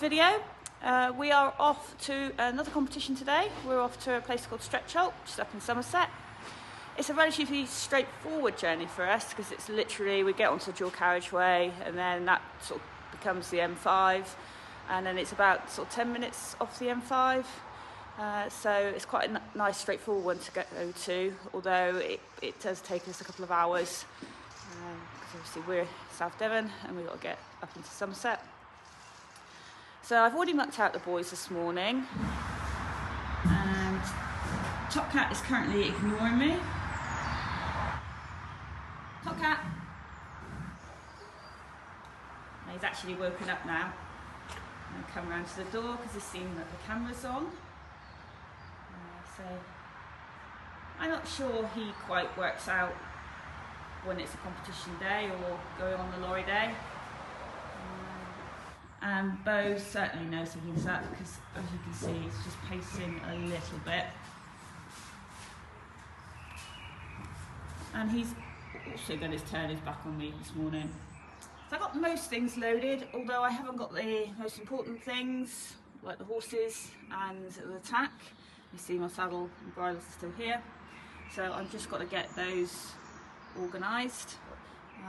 video. We are off to another competition today. We're off to a place called Stretcholt, just up in Somerset. It's a relatively straightforward journey for us because it's literally, we get onto the dual carriageway and then that sort of becomes the M5, and then it's about sort of 10 minutes off the M5. So it's quite a nice straightforward one to go to, although it does take us a couple of hours because obviously we're South Devon and we've got to get up into Somerset. So I've already mucked out the boys this morning, and Top Cat is currently ignoring me. Top Cat! He's actually woken up now and come round to the door because he's seen that the camera's on. So I'm not sure he quite works out when it's a competition day or going on the lorry day. And Bo certainly knows that he's up because, as you can see, he's just pacing a little bit. And he's also got his turn his back on me this morning. So I've got most things loaded, although I haven't got the most important things, like the horses and the tack. You see my saddle and bridles are still here. So I've just got to get those organised.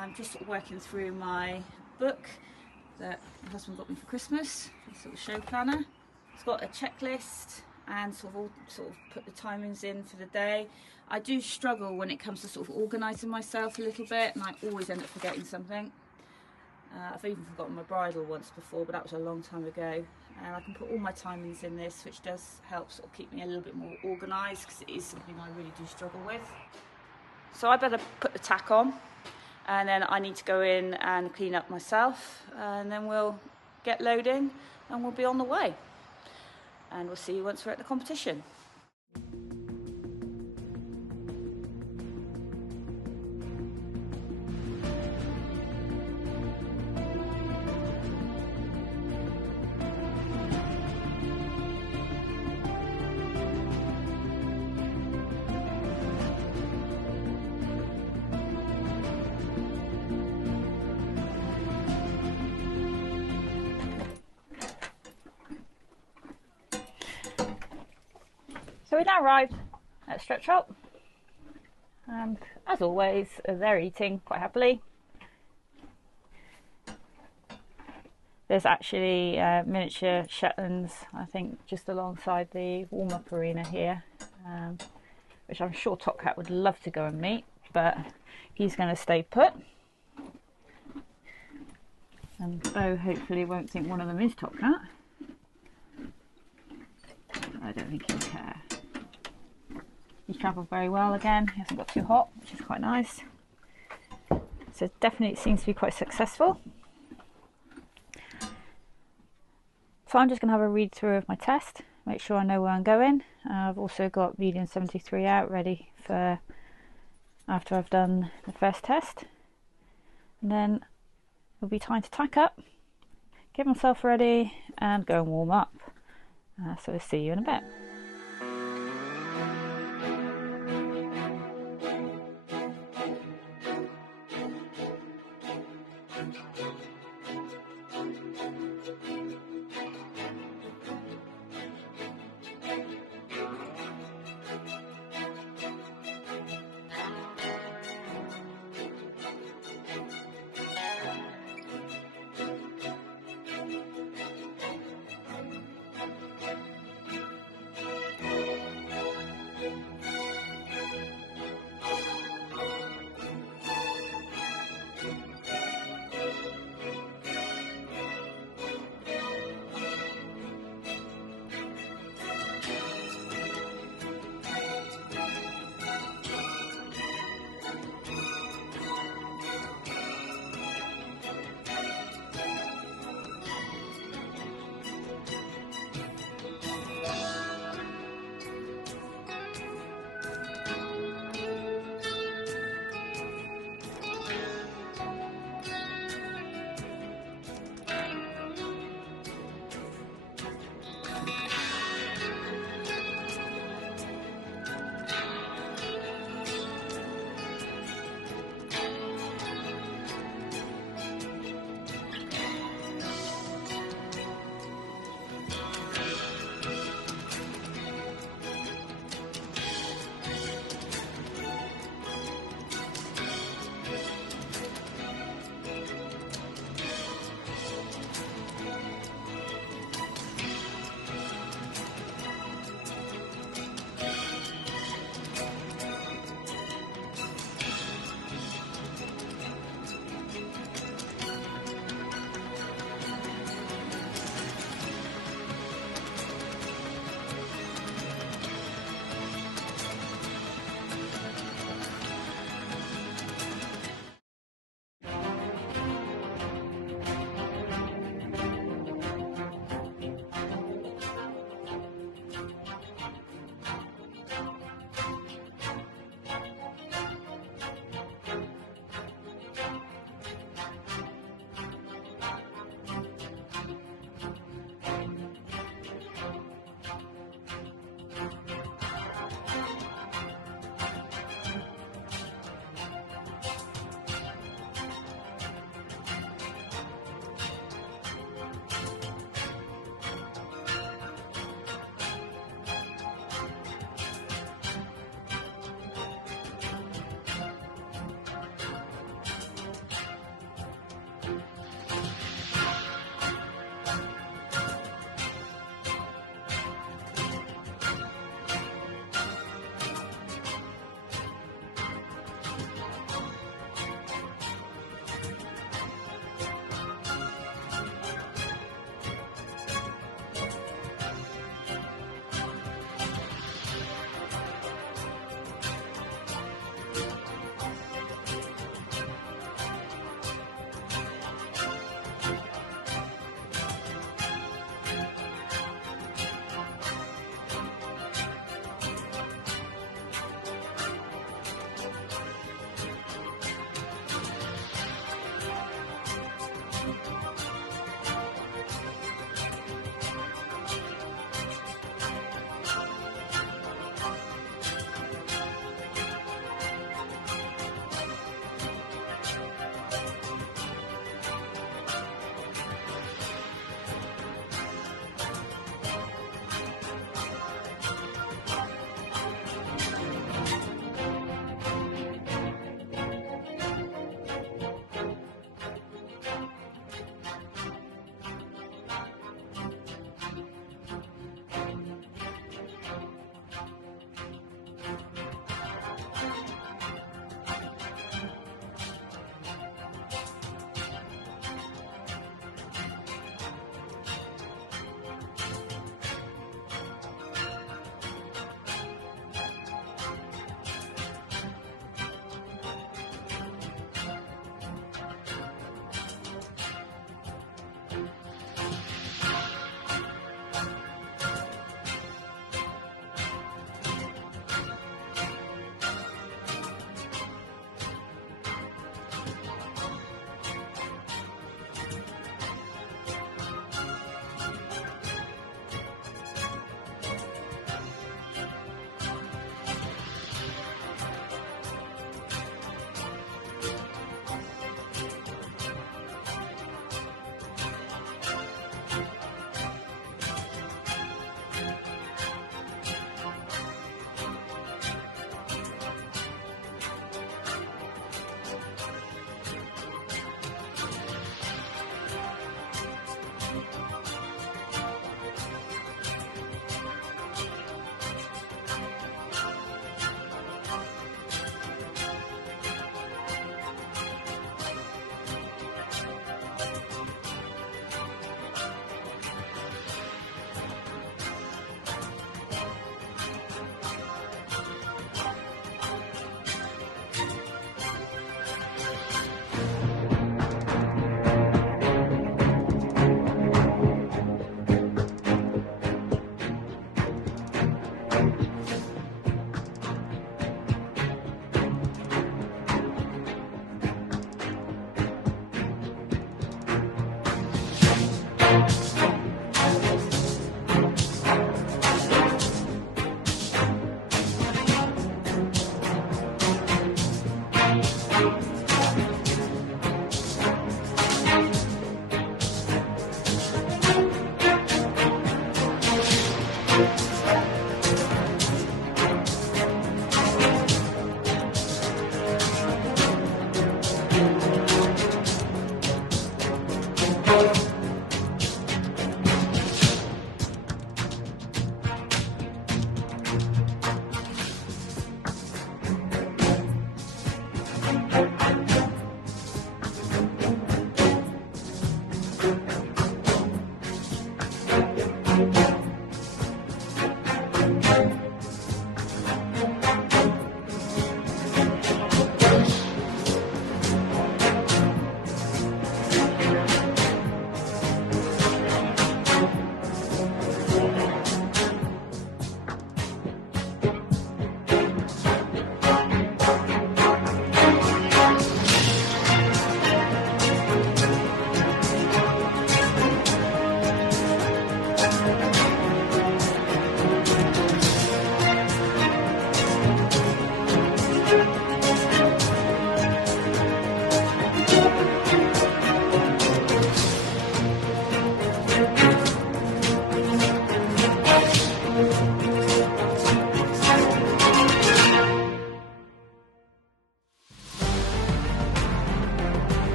I'm just working through my book that my husband got me for Christmas, this sort of show planner. It's got a checklist and sort of put the timings in for the day. I do struggle when it comes to sort of organising myself a little bit, and I always end up forgetting something. I've even forgotten my bridle once before, but that was a long time ago. And I can put all my timings in this, which does help sort of keep me a little bit more organised because it is something I really do struggle with. So I better put the tack on. And then I need to go in and clean up myself, and then we'll get loading and we'll be on the way. And we'll see you once we're at the competition. So we now arrived at Stretcholt, and as always they're eating quite happily. There's actually miniature Shetlands, I think, just alongside the warm-up arena here, which I'm sure Top Cat would love to go and meet, but he's going to stay put. And Bo hopefully won't think one of them is Top Cat. I don't think he'll care. He's travelled very well again, he hasn't got too hot, which is quite nice. So definitely it seems to be quite successful. So I'm just going to have a read through of my test, make sure I know where I'm going. I've also got the M73 out ready for after I've done the first test. And then it'll be time to tack up, get myself ready and go and warm up. So we'll see you in a bit.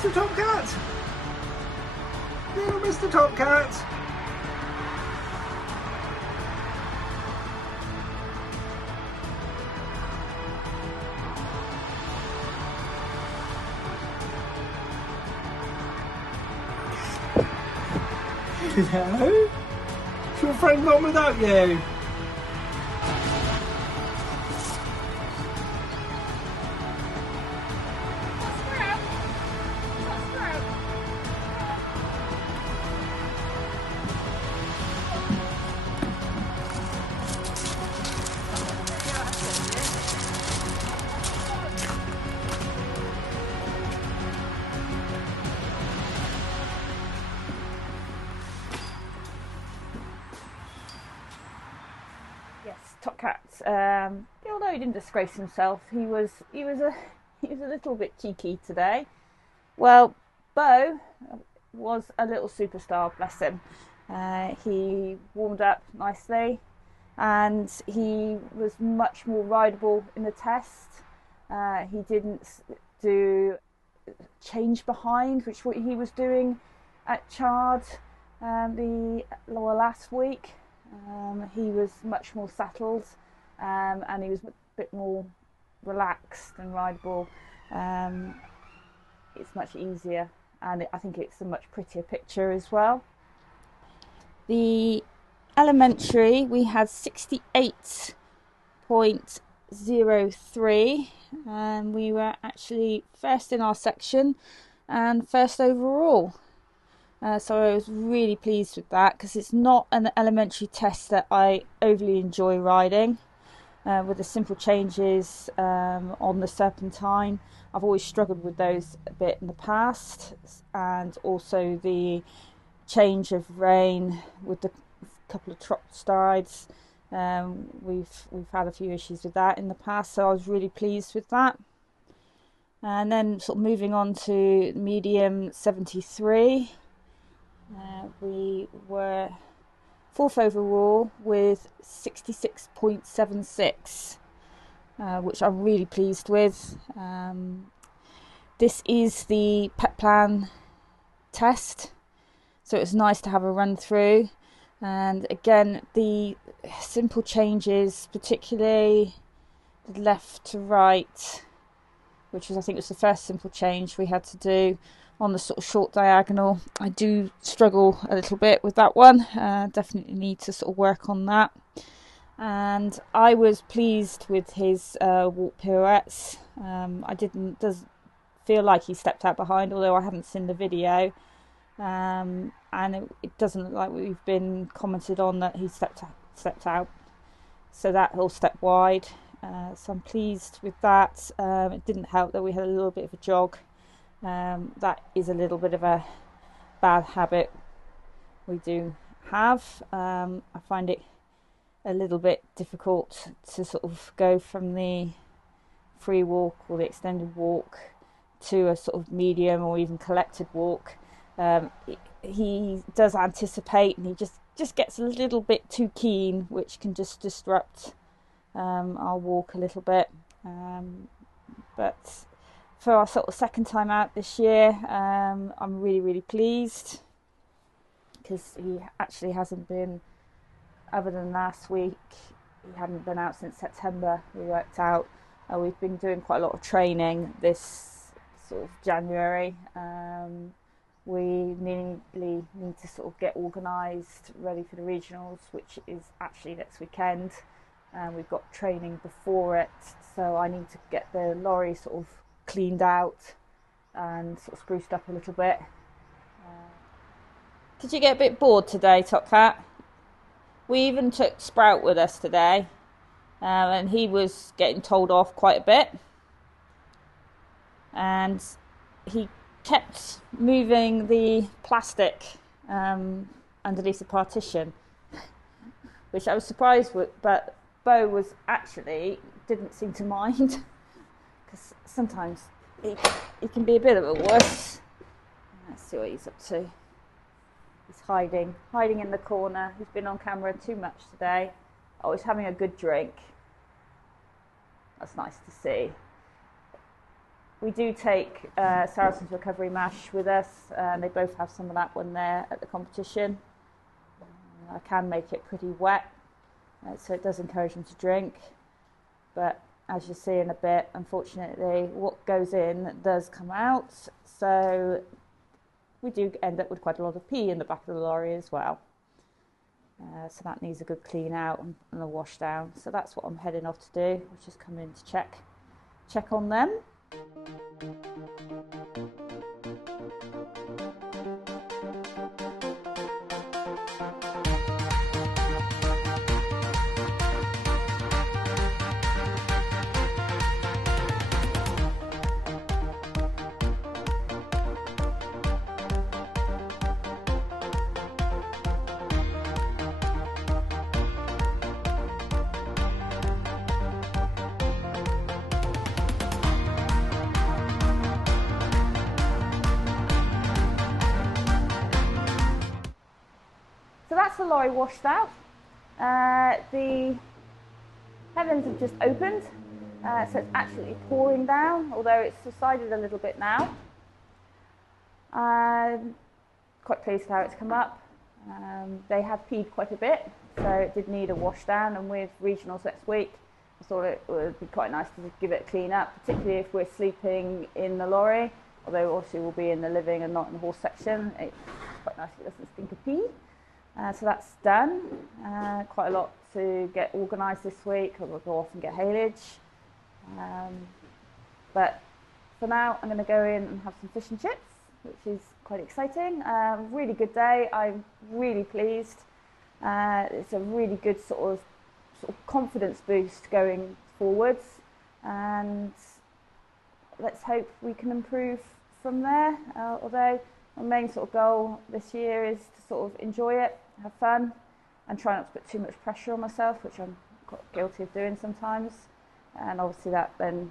Mr. Top Cat! Little Mr. Top Cat! Hello? Is your friend gone without you? Yes, Top Cat. Although he didn't disgrace himself, he was a little bit cheeky today. Well, Bo was a little superstar, bless him. He warmed up nicely, and he was much more rideable in the test. He didn't do change behind, which what he was doing at Chard the last week. He was much more settled, and he was a bit more relaxed and rideable. It's much easier, and I think it's a much prettier picture as well. The elementary, we had 68.03, and we were actually first in our section and first overall. So I was really pleased with that, because it's not an elementary test that I overly enjoy riding. With the simple changes on the serpentine, I've always struggled with those a bit in the past, and also the change of rein with the couple of trot strides. We've had a few issues with that in the past, so I was really pleased with that. And then sort of moving on to medium 73. We were fourth overall with 66.76, which I'm really pleased with. This is the PetPlan test, so it's nice to have a run through. And again, the simple changes, particularly the left to right, which was, I think, was the first simple change we had to do on the sort of short diagonal. I do struggle a little bit with that one. Definitely need to sort of work on that. And I was pleased with his walk pirouettes. Does feel like he stepped out behind, although I haven't seen the video. And it doesn't look like we've been commented on that he stepped out. So that he'll step wide. So I'm pleased with that. It didn't help that we had a little bit of a jog. That is a little bit of a bad habit we do have. I find it a little bit difficult to sort of go from the free walk or the extended walk to a sort of medium or even collected walk. He does anticipate, and he just gets a little bit too keen, which can just disrupt our walk a little bit. But for our sort of second time out this year, I'm really pleased, because he actually hasn't been, other than last week, he hadn't been out since September. We worked out. We've been doing quite a lot of training this sort of January. We nearly need to sort of get organised, ready for the regionals, which is actually next weekend. We've got training before it, so I need to get the lorry sort of cleaned out and sort of spruced up a little bit. Did you get a bit bored today, Top Cat? We even took Sprout with us today, and he was getting told off quite a bit, and he kept moving the plastic underneath the partition, which I was surprised with, but Bo was actually didn't seem to mind, because sometimes he can be a bit of a wuss. Let's see what he's up to. He's hiding in the corner. He's been on camera too much today. Oh, he's having a good drink. That's nice to see. we do take Saracen's Recovery Mash with us, and they both have some of that when they're at the competition. I can make it pretty wet, so it does encourage them to drink, but as you'll see in a bit, unfortunately what goes in does come out, so we do end up with quite a lot of pee in the back of the lorry as well. So that needs a good clean out and a wash down. So that's what I'm heading off to do. I'll just come in to check on them. So that's the lorry washed out. The heavens have just opened, so it's actually pouring down, although it's subsided a little bit now. Quite pleased with how it's come up. They have peed quite a bit, so it did need a wash down, and with regionals next week, I thought it would be quite nice to give it a clean up, particularly if we're sleeping in the lorry, although obviously we'll be in the living and not in the horse section. It's quite nice if it doesn't stink of pee. So that's done. Quite a lot to get organised this week. I'll go off and get haylage. But for now, I'm going to go in and have some fish and chips, which is quite exciting. Really good day. I'm really pleased. It's a really good sort of confidence boost going forwards, and let's hope we can improve from there. Although my main sort of goal this year is to sort of enjoy it, have fun, and try not to put too much pressure on myself, which I'm quite guilty of doing sometimes. And obviously that then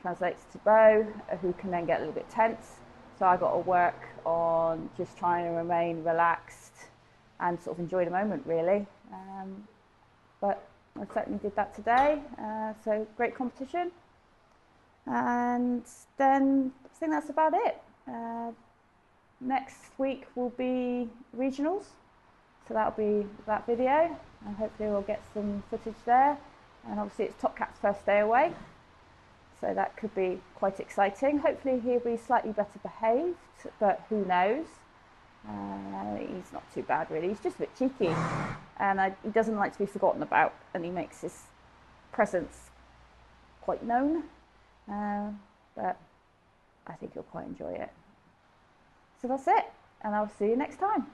translates to Bo, who can then get a little bit tense. So I got to work on just trying to remain relaxed and sort of enjoy the moment, really. But I certainly did that today. So great competition. And then I think that's about it. Next week will be regionals, so that'll be that video, and hopefully we'll get some footage there. And obviously it's Top Cat's first day away, so that could be quite exciting. Hopefully he'll be slightly better behaved, but who knows. He's not too bad really, he's just a bit cheeky, and he doesn't like to be forgotten about, and he makes his presence quite known, but I think he'll quite enjoy it. So that's it, and I'll see you next time.